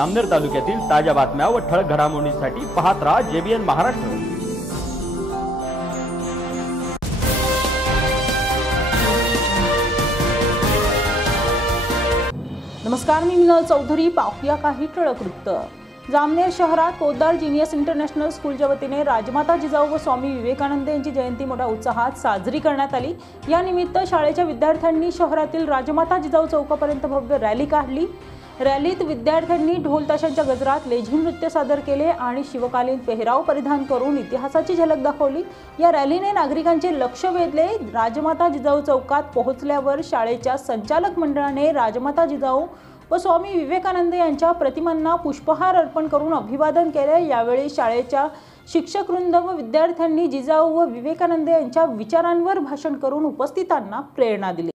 अमनेर तालुक्यातील ताज्या बातम्या व ठळक घडामोडींसाठी पाहत राहा JBN महाराष्ट्र। नमस्कार, मी मिनल चौधरी। पाहूया काही ठळक वृत्त। जामनेर शहरात पोद्दार जीनियस इंटरनॅशनल स्कूलच्या वतीने राजमाता जिजाऊ व स्वामी विवेकानंद यांची जयंती मोठ्या उत्साहात साजरी करण्यात आली। या निमित्त शाळेच्या विद्यार्थ्यांनी शहरातील राजमाता जिजाऊ चौकापर्यंत भव्य रॅली काढली। रॅलीत विद्यार्थ्यांनी ढोल ताशांच्या गजरात लेझिम नृत्य सादर केले आणि शिवकालीन पेहराव परिधान करून इतिहासाची झलक दाखवली। या रॅलीने नागरिकांचे लक्ष वेधले। राजमाता जिजाऊ चौकात पोहोचल्यावर शाळेच्या संचालक मंडळाने राजमाता जिजाऊ व स्वामी विवेकानंद यांच्या प्रतिमांना पुष्पहार अर्पण करून अभिवादन केले। यावेळी शाळेच्या शिक्षकवृंद व विद्यार्थ्यांनी जिजाऊ व विवेकानंद यांच्या विचारांवर भाषण करून उपस्थितांना प्रेरणा दिली।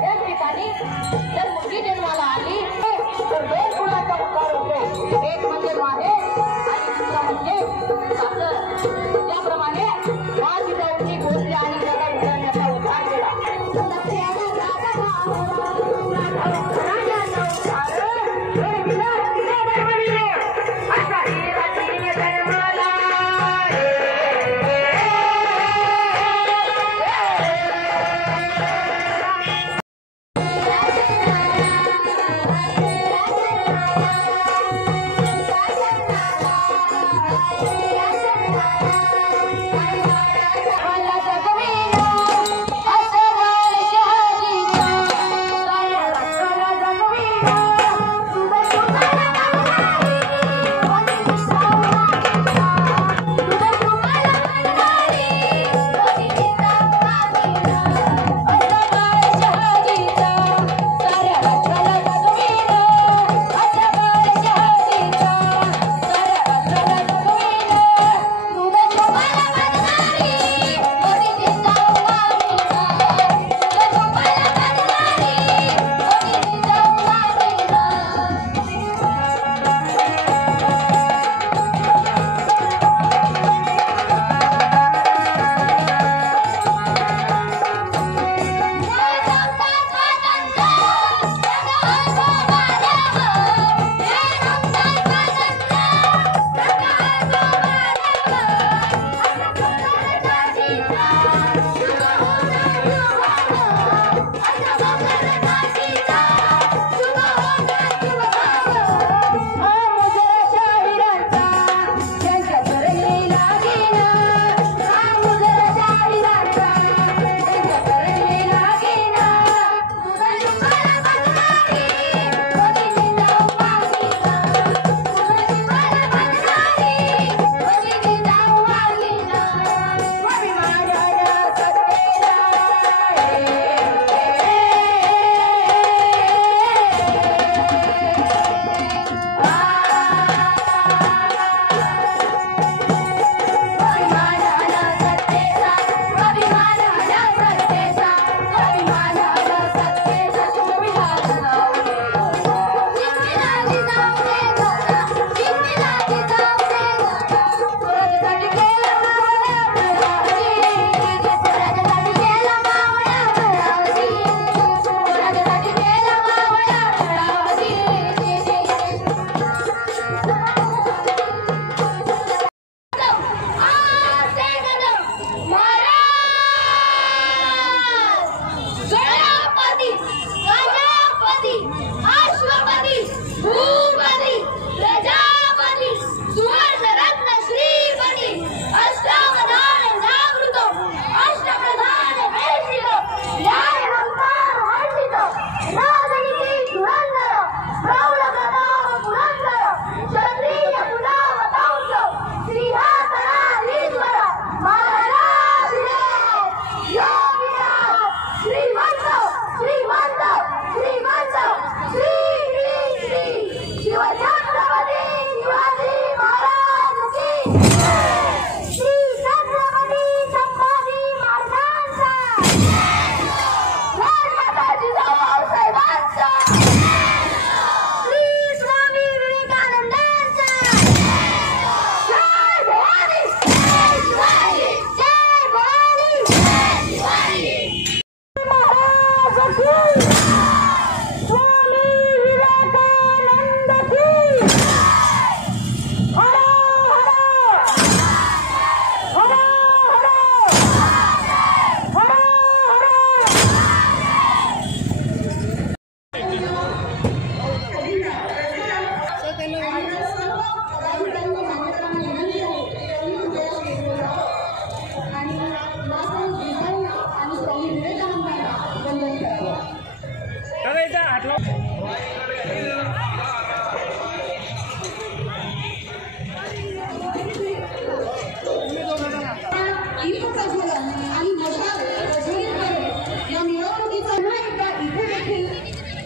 त्याच ठिकाणी जर मुलगी जन्माला आली तर 2 गुणांचा उद्धार होतो. एक म्हणजे माहेर आणि दुसरा म्हणजे सासर. त्याप्रमाणे जिजाऊंनी बोलल्या आणि जगा उतरण्याचा उद्धार केला.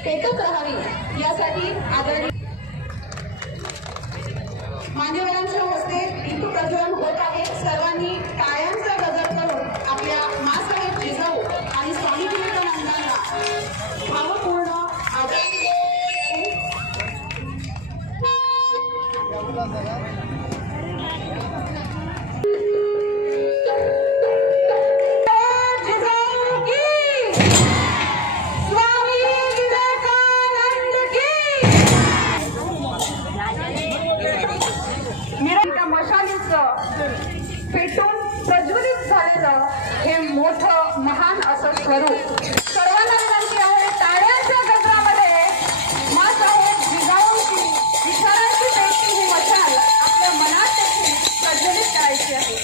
एकच राहावी यासाठी आदरणीय मान्यवरांच्या हस्ते दीप प्रज्वलन होत आहे. सर्वांनी टाळ्यांचा गजर करून आपल्या मासाहेब जिजाऊ स्वरूप. सर्वांना विनंती आहे, टाळ्यांच्या गजरामध्ये माँसाहेब जिजाऊंची विचारांची पेटती ही मशाल आपल्या मनात देखील प्रज्वलित करायची आहे.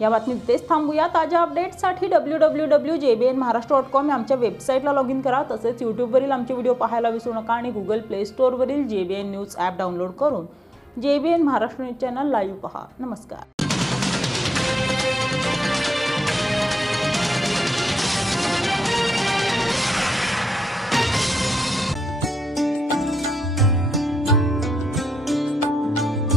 या बातमीत इथेच थांबूया. ताज्या अपडेट्ससाठी www.jbnmaharashtra.com या आमच्या वेबसाईटला लॉग इन करा. तसेच यूट्यूबवरील आमचे व्हिडिओ पाहायला विसरू नका आणि गुगल प्ले स्टोअरवरील JBN न्यूज ॲप डाउनलोड करून JBN Maharashtra news channel live पहा. नमस्कार.